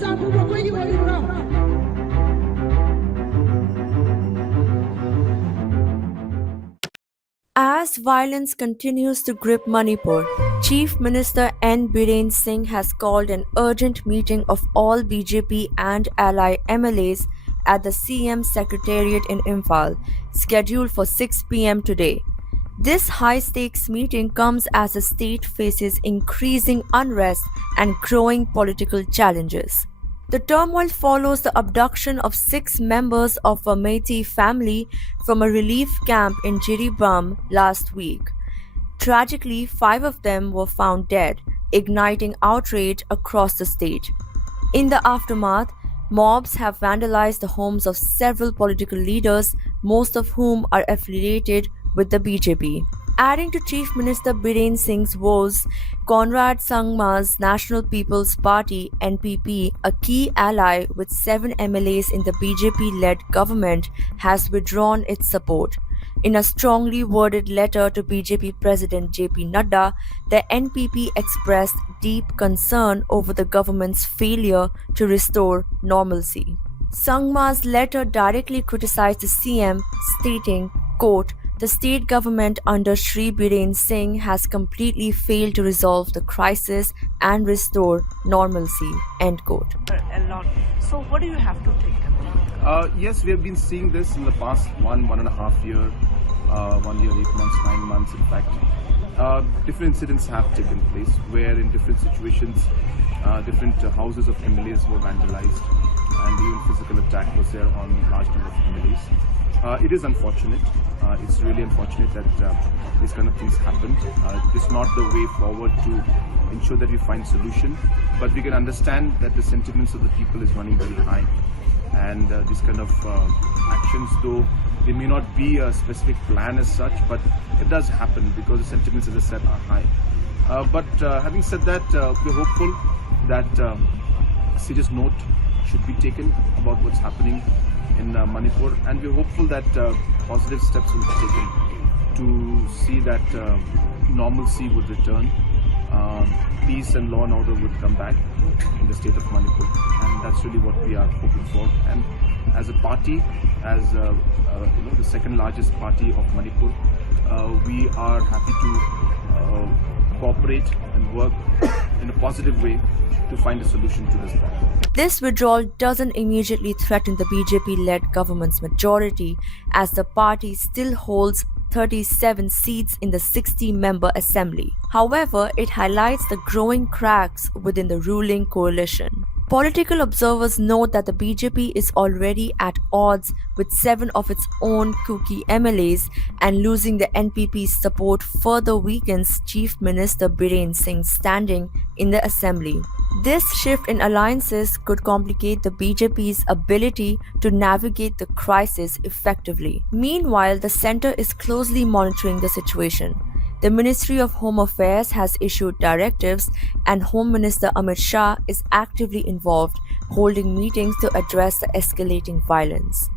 As violence continues to grip Manipur, Chief Minister N. Biren Singh has called an urgent meeting of all BJP and ally MLAs at the CM Secretariat in Imphal, scheduled for 6 pm today. This high stakes meeting comes as the state faces increasing unrest and growing political challenges. The turmoil follows the abduction of 6 members of a Meitei family from a relief camp in Jiribam last week. Tragically, 5 of them were found dead, igniting outrage across the state. In the aftermath, mobs have vandalized the homes of several political leaders, most of whom are affiliated with the BJP. Adding to Chief Minister Biren Singh's woes, Conrad Sangma's National People's Party (NPP), a key ally with 7 MLAs in the BJP-led government, has withdrawn its support. In a strongly worded letter to BJP President JP Nadda, the NPP expressed deep concern over the government's failure to restore normalcy. Sangma's letter directly criticized the CM, stating, quote, "The state government under Shri Biren Singh has completely failed to resolve the crisis and restore normalcy." End quote. A lot. So, what do you have to think about it? Yes, we have been seeing this in the past 1.5 year, 1 year, 8 months, 9 months, in fact. Different incidents have taken place where in different situations, different houses of MLAs were vandalized and even physical attack was there on large number of MLAs. It is unfortunate. It's really unfortunate that these kind of things happen. It's not the way forward to ensure that we find solution, but we can understand that the sentiments of the people is running very high, and these kind of actions, though they may not be a specific plan as such, but it does happen because the sentiments, as I said, are high. But having said that, we're hopeful that a serious note should be taken about what's happening in Manipur, and we're hopeful that positive steps will be taken to see that normalcy would return, peace and law and order would come back in the state of Manipur, and that's really what we are hoping for. And as a party, as the second largest party of Manipur, we are happy to cooperate and work in a positive way to find a solution to this problem. This withdrawal doesn't immediately threaten the BJP-led government's majority, as the party still holds 37 seats in the 60-member assembly. However, it highlights the growing cracks within the ruling coalition. Political observers note that the BJP is already at odds with 7 of its own kooky MLAs, and losing the NPP's support further weakens Chief Minister Biren Singh's standing in the assembly. This shift in alliances could complicate the BJP's ability to navigate the crisis effectively. Meanwhile, the centre is closely monitoring the situation. The Ministry of Home Affairs has issued directives, and Home Minister Amit Shah is actively involved, holding meetings to address the escalating violence.